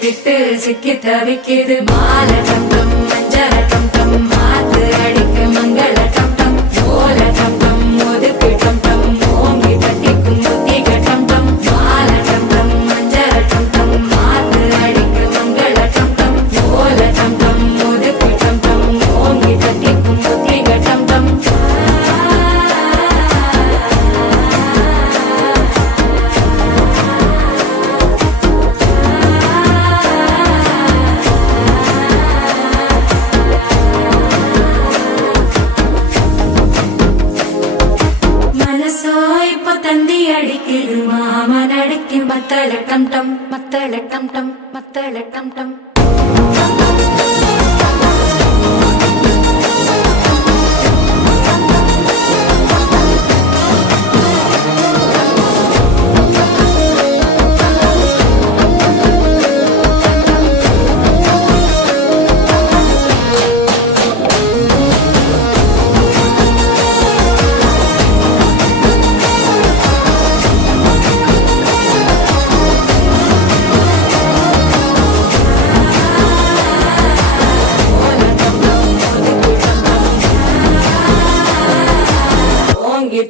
மாட்டிக்கிட்டு சிக்கி தவிக்குது மால டம் டம் மஞ்சள டம் டம் மாத்து அடிக்க மங்கள டம் டம் ஓல டம் டம் ஒதுக்கு டம் டம் ஓங்கி தட்டிக்கும் முத்திக டம் டம் மால டம் டம் மஞ்சள டம் டம் மாத்து அடிக்க மங்கள டம் டம் ஓல டம் டம் ஒதுக்கு டம் டம் ஓங்கி தட்டிக்கும் முத்திக டம் டம் தந்தி அடிக்குது மாமா நடிக்கு மத்தள டம் டம் மத்தள டம் டம் மத்தள டம் டம்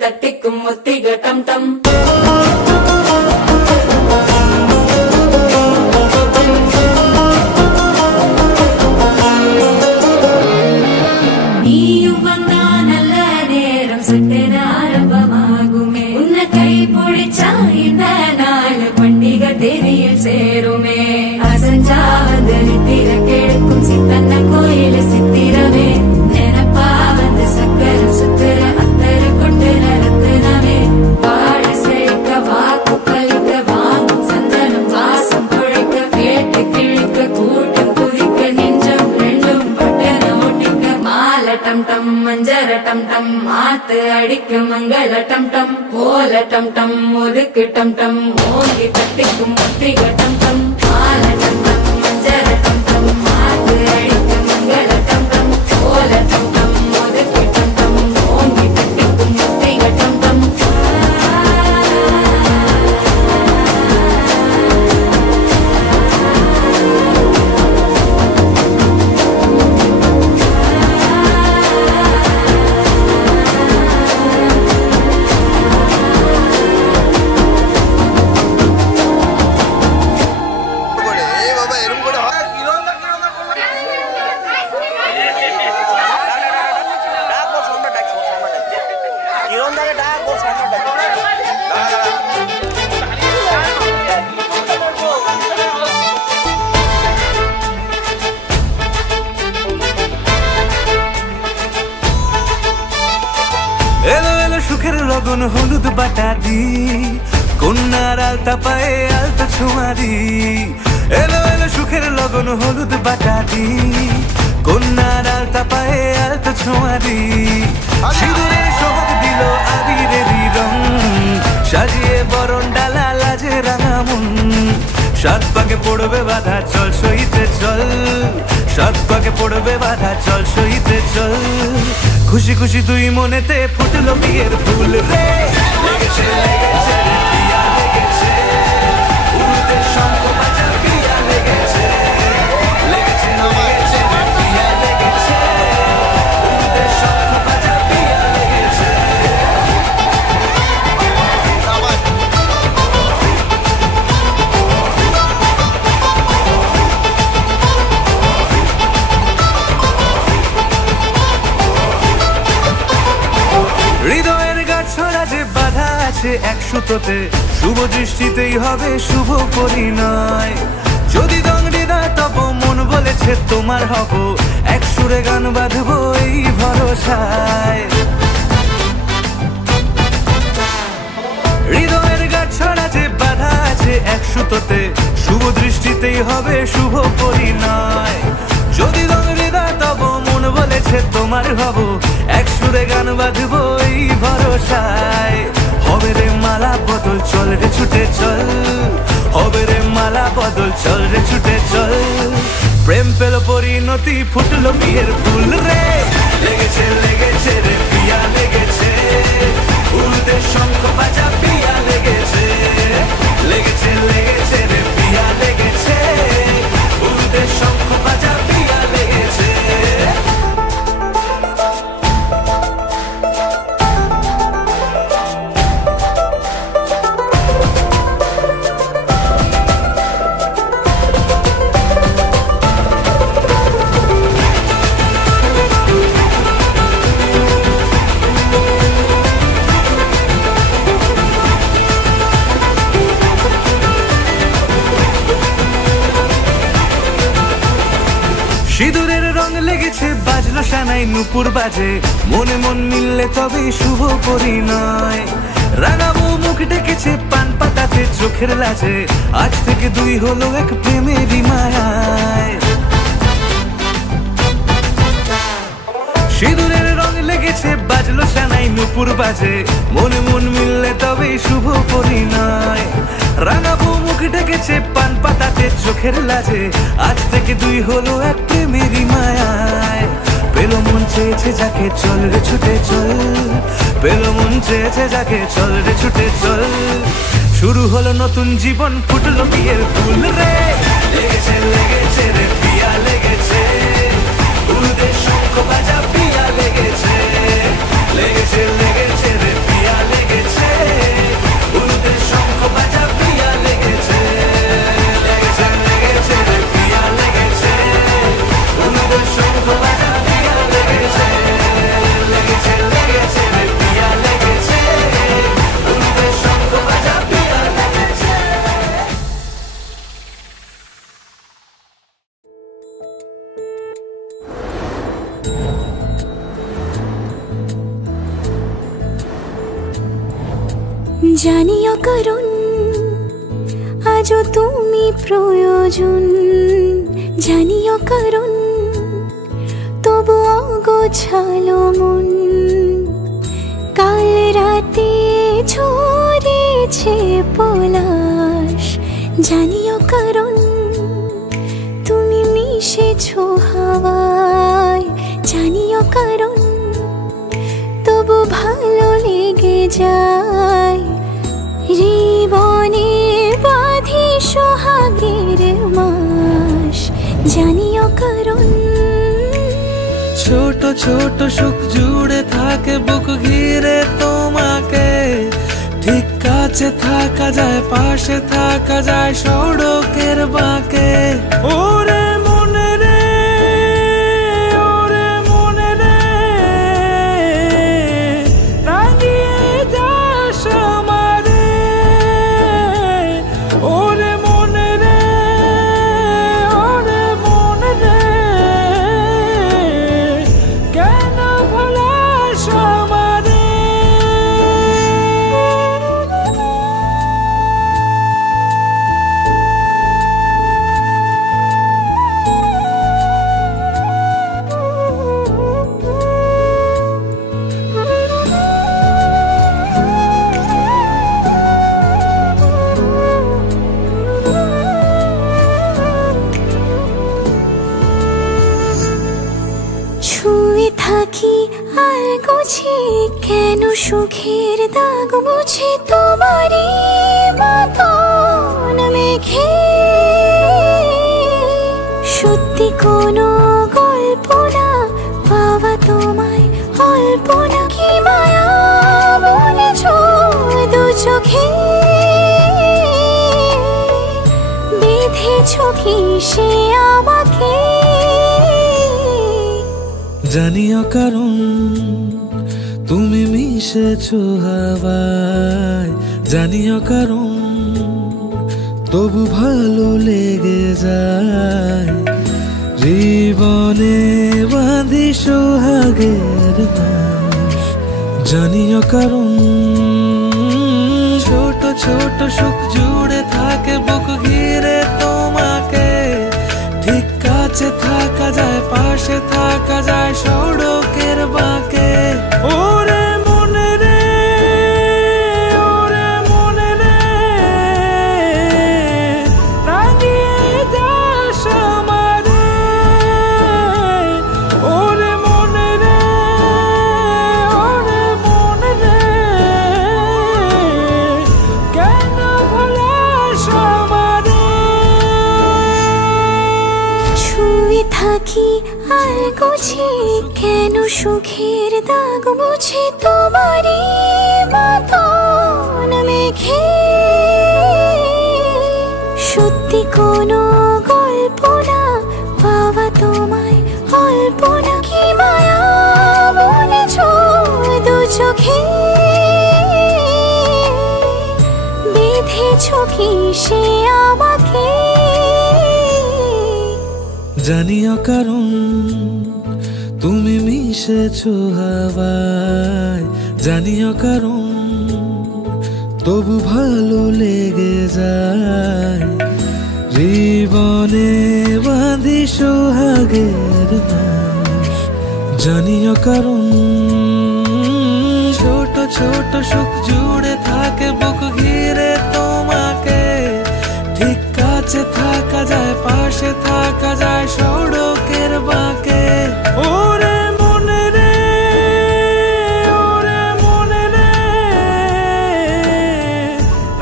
தட்டிக்கும் முத்திக டம் டம் நீயும் வந்தா நல்ல நேரம் சட்டென ஆரம்பமாகுமே உன்னை கை பிடிச்சா இந்த நாள் பண்டிகை தேதியில் சேருமே அசஞ்சா வந்து நித்திர கெடுக்கும் சித்தன்ன கோயில சித்திரமே நினைப்பா வந்து சக்கர சுத்துற டம் டம் மஞ்சர டம் டம் மாத்து அடிக்க மங்கள டம் டம் ஓல டம் டம் ஒதுக்கு டம் டம் ஓங்கி தட்டிக்கும் முத்திக டம் டம் மால டம் டம் மஞ்சர டம் டம் மாத்து அடிக்க மங்கள டம் டம் ஓல டம் டம் ஒதுக்கு டம் டம் ஓங்கி தட்டிக்கும் முத்திக டம் டம் সুখের লগন হলুদ বাটা দি কন্যার আলতা পায়ে আলতা ছোঁয়া দি এলো এলো সুখের লগন হলুদ বাটা দি কন্যার আলতা পায়ে আলতা ছোঁয়া দি সিঁদুরে সোহাগ দিল আবিরেরই রং সাজিয়ে বরণ ডালা লাজে রাঙা মন সাত পাকে পড়বে বাধা চল সইতে চল সাত পাকে পড়বে বাধা চল সইতে চল খুশি খুশি তুই মনেতে ফুটলো বিয়ের ফুল রে লেগেছে লেগেছে রে পিয়া লেগেছে উড়তে শঙ্খ বাজা পিয়া লেগেছে লেগেছে লেগেছে রে পিয়া লেগেছে উড়তে শঙ্খ বাজা পিয়া লেগেছে হৃদয়ের গাছড়া যে বাধা আছে এক সুতোতে শুভ দৃষ্টিতেই হবে শুভ পরিণয় যদি দংড়ি দেয় তব মন বলেছে তোমার হব এক সুরে গান বাঁধবো এই ভরসায় হৃদয়ের গাছড়া যে বাধা আছে এক সুতোতে শুভ দৃষ্টিতেই হবে শুভ পরিণয় যদি দংড়ি দেয় তব মন বলেছে তোমার হব এক সুরে গান বাঁধবো এই ভরসায় হবে রে মালা বদল চল রে ছুটে চল হবে রে মালা বদল চল রে ছুটে চল প্রেম পেল পরিণতি ফুটলো বিয়ের ফুল রে লেগেছে লেগেছে রে পিয়া লেগেছে উড়তে শঙ্খ বাজা পিয়া লেগেছে লেগেছে লেগেছে রে পিয়া লেগেছে সিঁদুরের রং লেগেছে বাজলো সানাই নুপুর বাজে মনে মন মিললে তবে শুভ পরিণয় রাঙাবো মুখ ডেকেছে পান পাতাতে চোখের লাজে আজ থেকে দুই হলো এক প্রেমেরই মায়ায় সিঁদুরের রং লেগেছে বাজলো সানাই নুপুর বাজে মনে মন মিললে তবে শুভ পরিণয় রাঙাবো মুখ ডেকেছে পান পাতাতে চোখের লাজে আজ থেকে দুই হলো এক প্রেমেরই মায়ায় পেলো মন চেয়েছে যাকে চল রে ছুটে চল পেলো মন চেয়েছে যাকে চল রে ছুটে চল শুরু হলো নতুন জীবন ফুটলো বিয়ের ফুল রে লেগেছে লেগেছে রে পিয়া লেগেছে উলুদের শঙ্খ বাজা পিয়া লেগেছে লেগেছে লেগেছে রে পিয়া লেগেছে উলুদের শঙ্খ বাজা পিয়া লেগেছে লেগেছে লেগেছে রে পিয়া লেগেছে উলুদের শঙ্খ বাজা পিয়া লেগেছে লেগেছে লেগেছে রে পিয়া লেগেছে উলুদের শঙ্খ বাজা পিয়া লেগেছে। জানিও কারণ আজও তুমি প্রয়োজন জানিও কারণ তবু অগোছালো মন কাল রাতে ঝরেছে পলাশ জানিও কারণ তুমি মিশেছো হাওয়ায় জানিও কারণ তবু ভালো লেগে যায় জীবনে বাঁধি সোহাগের মাস জানিও কারণ ছোট ছোট সুখ জুড়ে থাকে বুক ঘিরে তোমাকে ঠিক কাছে থাকা যায় পাশে থাকা যায় সড়কের বাঁকে ওরে মনে রে ওরে মনে রে রাঙিয়ে যাস আমারে ওরে মনে রে ওরে মনে রে কেন ভোলাস আমারে ছুঁয়ে থাকি আর গুছি কেন সুখের দাগ মুছে তোমারই মতন মেঘে সত্যি কোনো গল্প না পাওয়া তোমায় অল্প না কি মায়া বলেছ দু চোখে বেঁধেছ কি সে আমাকে জানিও কারণ তুমি মিশেছো হাওয়ায় জানিও কারণ তবু ভালো লেগে যায় জীবনে বাঁধি সোহাগের মাস জানিও কারণ ছোট ছোট সুখ জুড়ে থাকে বুক ঘিরে তোমাকে ঠিক কাছে থাকা যায় পাশে থাকা যায় সড়কের বাঁকে ওরে মনে রে ওরে মনে রে রাঙিয়ে যাস আমারে ওরে মনে রে ওরে মনে রে কেন ভোলাস আমারে ছুঁয়ে থাকি আর গুছি কেন সুখের দাগ মুছে তোমারই মতন মেঘে সত্যি কোনো গল্প না পাওয়া তোমায় অল্প না কি মায়া বলেছ দু চোখে বেঁধেছ কি সে আমাকে জানিও কারণ তুমি মিশেছো হাওয়ায়, জানিও কারণ তবু ভালো লেগে যায়। জীবনে বাঁধি সোহাগের নাশ, জানিও কারণ ছোট ছোট সুখ জুড়ে থাকে বুক ঘিরে তোমাকে। ঠিক কাছে থাকা যায়, পাশে থাকা যায় সড়কের বাঁকে। ওরে মনে রে, ওরে মনে রে,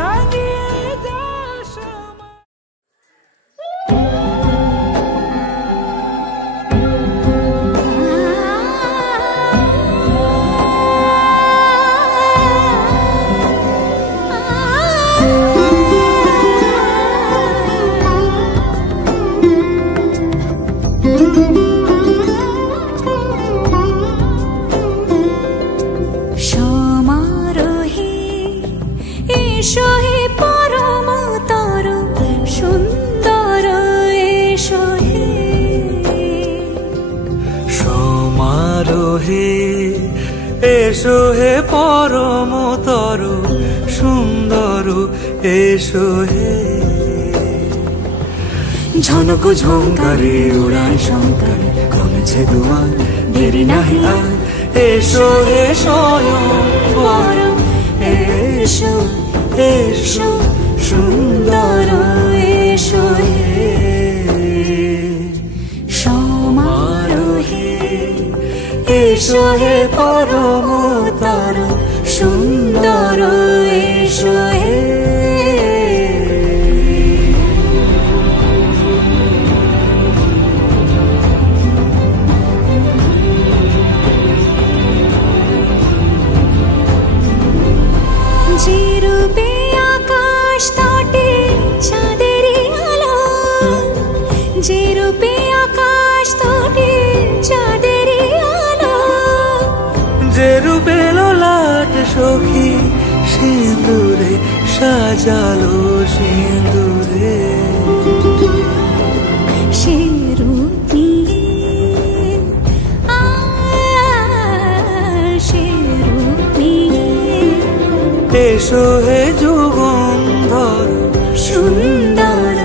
রাগিয়ে যাস আমায়। সমারোহে এসো হে পরমতর সুন্দর এসো হে। সমারোহে এসো হে পরমতর সুন্দর এসো হে। ঝনক ঝঙ্কারে উড়ায় শঙ্কারে কমেছে দুয়ার, দেরি নাহি আর এসো হে স্বয়ংবর। এসো এসো সুন্দর এসো হে। সমারোহে এসো হে পরমতর সুন্দর এসো হে। যে রূপে আকাশ তটে চাঁদেরই আলো, যে রূপে আকাশ তটে চাঁদেরই আলো। যে রূপে ললাট সখী সিঁদুরে সাজালো সিঁদুরে। সে রূপ নিয়ে সে রূপ নিয়ে এসো হে যুগন্ধর সুন্দর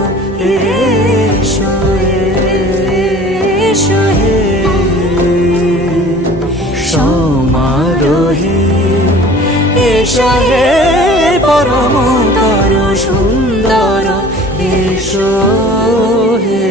এসো এসো হে। সমারোহে এসো হে পরমতর সুন্দর এসো হে।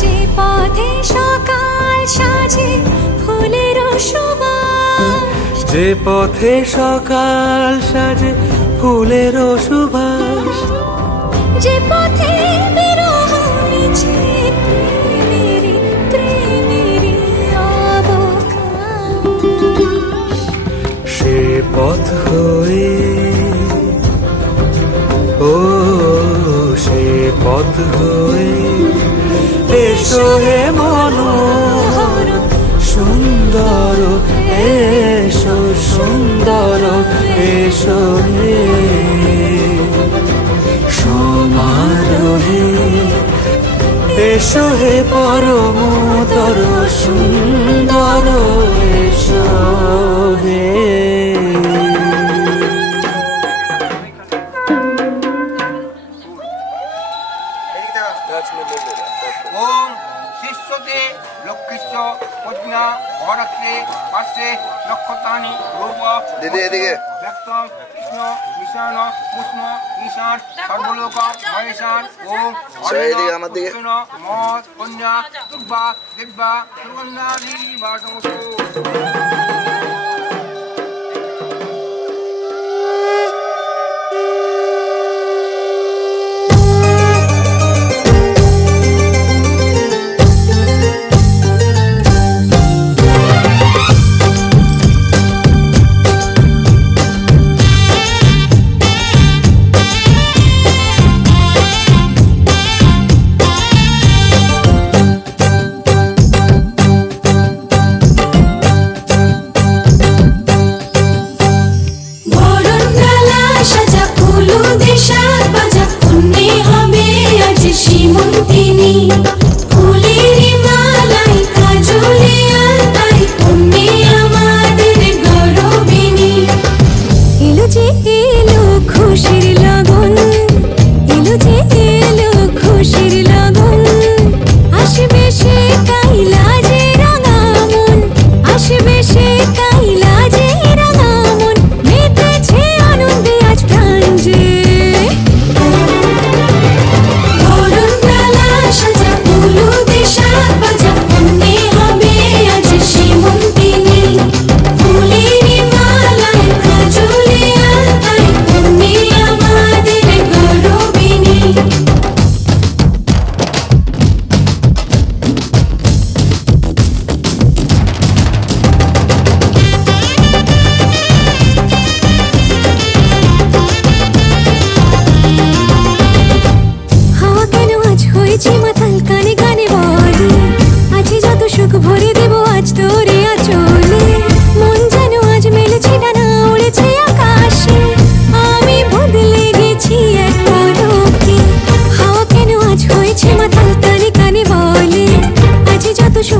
যে পথে সকাল সাজে ফুলের সুবাস, যে পথে সকাল সাজে ফুলের সুবাস। যে পথে বিরহ মিছে প্রেমেরই প্রেমেরই অবকাশ। সে পথ হয়ে ও সে পথ হয়ে এসো হে মনোহর সুন্দর এসো সুন্দর এসো হে। সমারোহে এসো হে পরমতর সুন্দর এসো হে। ওম শিষ্যতে লক্ষ্মীশ্চ প্রজ্ঞা অরাত্রে পার্শ্বে নক্ষত্রাণি রূপ দিদি এদিকে ব্যক্ত কৃষ্ণ মিশান কৃষ্ণ ঈশান সর্বলোক মহেশান ওম এদিকে আমার দিকে মদ কন্যা দুর্বা দিব্যা সুগন্ধা নির্বাচন।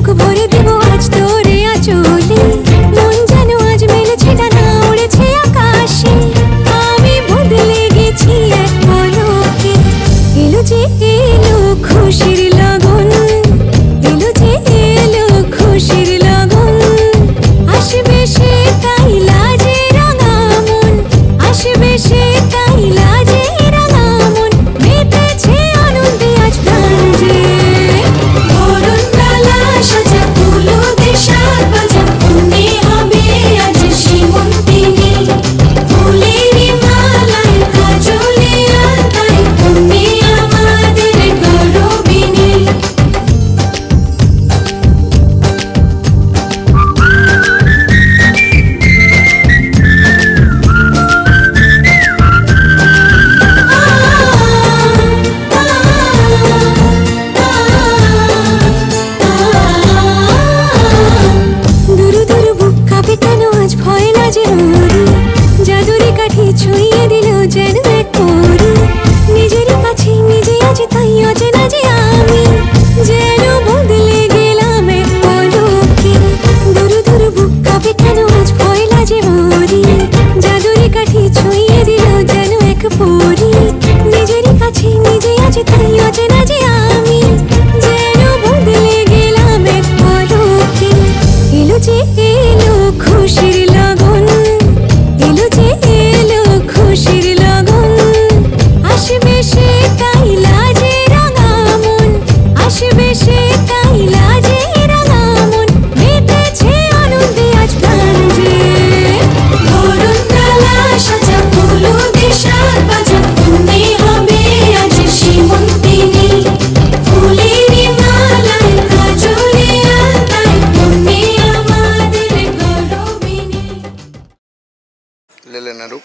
বুক ভরে দেব আজ তোরে আঁচলে মন যেন আজ মেলেছে ডানা উড়েছে আকাশে আমি বদলে গেছি এক পলকে এলো যে এলো খুশির লগন এলো যে এলো খুশির লগন আসবে সে তাই লাজে রাঙা মন আসবে সে তাই লাজে রাঙা মন মেতেছে আনন্দে আজ প্রাণ যে বরণ ডালা সাজা ফুলো দেশার বাজা মনে হবে আজ সীমন্তিনী ফুলের মালায় কাজলে আলতায় তুমি আমাদের গৌরবিনী দুরু দুরু বুক কাঁপে কেন আজ ভয় লাজে মরি জাদুরি কাঠি ছুঁয়ে দিল যেন এক পরি নিজের কাছে নিজে আজ তাই অচেনা যে আমি যেন বদলে গেলাম এক পলকে দুরু দুরু বুক কাঁপে কেন আজ ভয় লাজে মরি জাদুরি কাঠি ছুঁয়ে দিল যেন এক পরি নিজের কাছে নিজে আজ তাই অচেনা যে আমি যেন বদলে গেলাম এক পলকে এলো যে এলো খুশির লগন এলো যে এলো খুশির লগন আসবে সে তাই লাজে রাঙা মন আসবে সে তাই লাজে রাঙা মন মেতেছে আনন্দে আজ প্রাণ যে বরণ ডালা সাজা ফুলো দেশার বাজা মনে হবে আজ সীমন্তিনী ফুলের মালায় কাজলে আলতায় তুমি আমাদের গৌরবিনী ले लेना रुक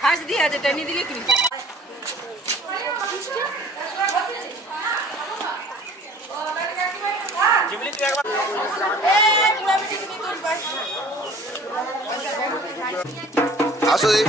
ফাঁস দিয়ে আছে টানি দিলে কি আসো দি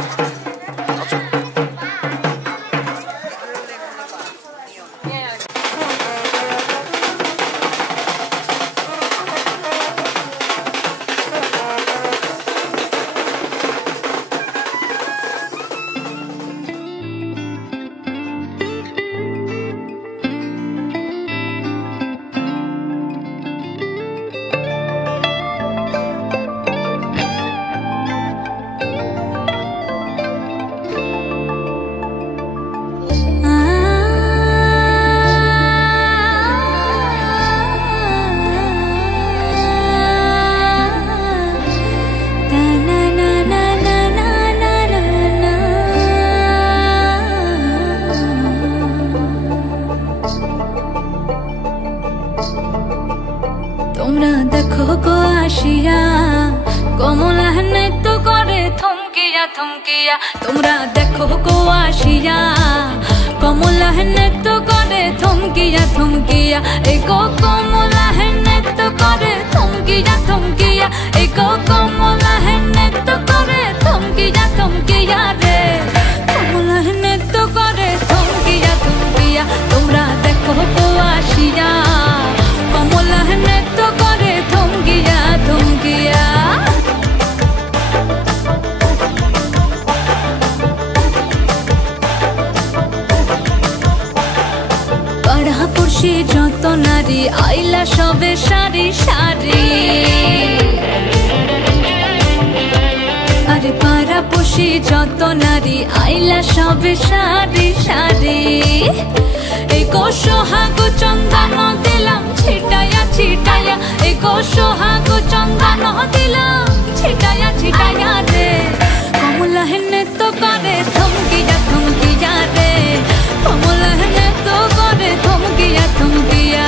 তোমরা দেখো গো আসিয়া কমলা নৃত্য করে থমকিয়া থমকিয়া তোমরা দেখো গো আসিয়া কমলা নৃত্য করে থমকিয়া থমকিয়া এই গো কমলা নৃত্য করে থমকিয়া থমকিয়া এই গো কমলা নৃত্য করে থমকিয়া থমকিয়া রে কমলা নৃত্য করে থমকিয়া থমকিয়া তোমরা দেখো গো আসিয়া কমলা নৃত্য করে থমকিয়া থমকিয়া পাড়াপড়শি যত নারী আইলা সবে সারি সারি আরে পাড়াপড়শি যত নারী আইলা সবে সারি সারি এই গো সোহাগ চন্দন দিলাম ছিটায়া ছিটায়া এই গো সোহাগ চন্দন দিলাম ছিটায়া ছিটায়া রে কমলা নৃত্য করে থমকিয়া থমকিয়া রে কমলা নৃত্য করে থমকিয়া থমকিয়া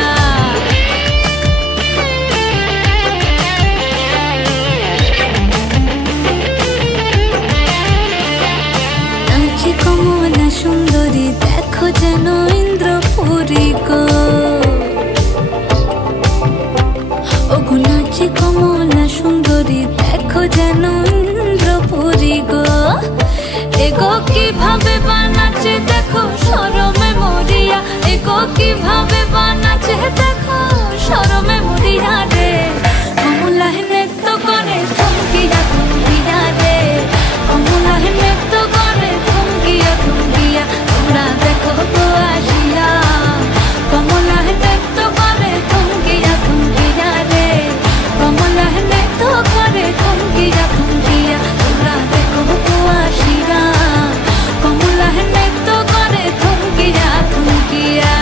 কমলা সুন্দরী দেখো যেন সুন্দরী গো ওগো নাচে কমলা সুন্দরী দেখো যেন ইন্দ্রপুরী গো এগো কিভাবে বানাচ্ছে দেখো শরমে মরিয়া এগো কিভাবে বানাচ্ছে দেখো শরমে মরিয়া রে কমলা নৃত্য করে থমকিয়া থমকিয়া রে কমলা নৃত্য করে থমকিয়া থমকিয়া তোমরা দেখো গো আসিয়া কমলা নৃত্য করে থমকিয়া থমকিয়া রে কমলা নৃত্য করে থমকিয়া থমকিয়া তোমরা দেখো গো আসিয়া কমলা নৃত্য করে থমকিয়া থমকিয়া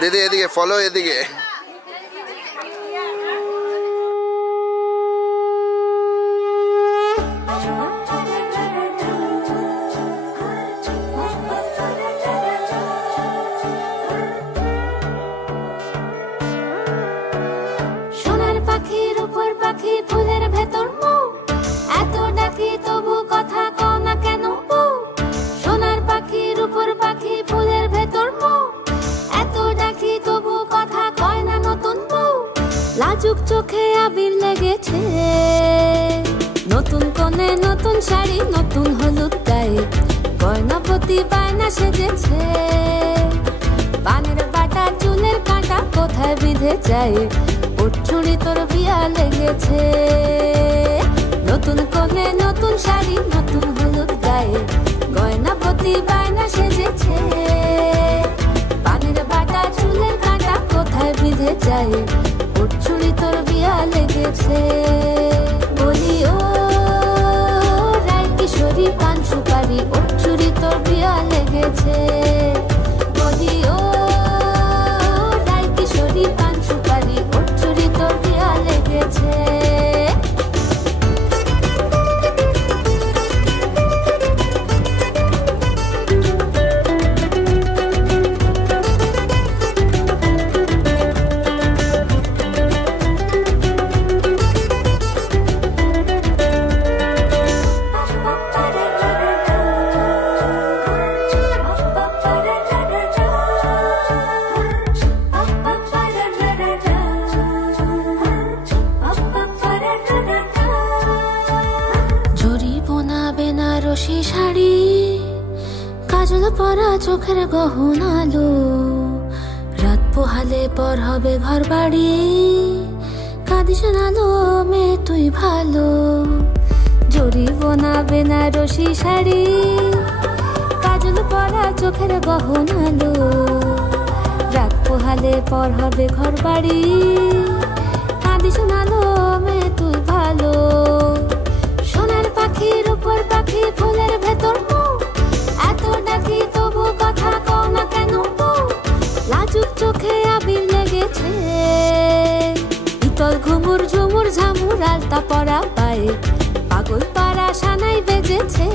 দিদি এদিকে ফলো এদিকে সোনার পাখির উপর পাখি ফুলের ভেতর মৌ এত ডাকি তবু কথা কও না কেন বউ সোনার পাখির উপর পাখি ফুলের ভেতর মৌ এত ডাকি তবু কথা কয় না নতুন বউ লাজুক চোখে আবির লেগেছে নতুন কোণে নতুন শাড়ি নতুন হলুদ গায়ে গয়নাপতি বায়না সেজেছে পানের বাটা চুলের কাঁটা কোথায় বিঁধে যায় উঠুড়ি তোর বিয়া লেগেছে নতুন কোণে নতুন শাড়ি নতুন হলুদ গায়ে গয়নাপতি বায়না সেজেছে পানের বাটা চুলের কাঁটা কোথায় বিঁধে যায় উঠুড়ি তোর বিয়া লেগেছে বলি ও রায় কিশোরী পান সুপারি উঠুড়ি তোর বিয়া লেগেছে বলি ও রায় কিশোরী পান সুপারি উঠুড়ি তোর বিয়া লেগেছে বেনারসি শাড়ি কাজল পরা চোখের গহনালো রাত পোহালে পর হবে ঘর বাড়ি কাঁদিস নালো মেয়ে তুই ভালো জরি বোনা বেনারসি শাড়ি কাজল পরা চোখের গহনালো রাত পোহালে পর হবে ঘর বাড়ি কাঁদিস নালো মেয়ে তুই ভালো সোনার পাখির উপর পাখি ফুলের ভেতর মৌ এত ডাকি তবু কথা কও না কেন বউ লাজুক চোখে আবির লেগেছে ইতল ঘুমুর ঝুমুর ঝামুর আলতা পরা পায়ে পাগল পাড়া সানাই বেজেছে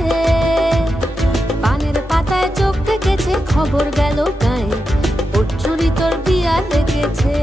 পানের পাতায় চোখ থেকেছে খবর গেল গায়ে উঠুরি তোর বিয়া লেগেছে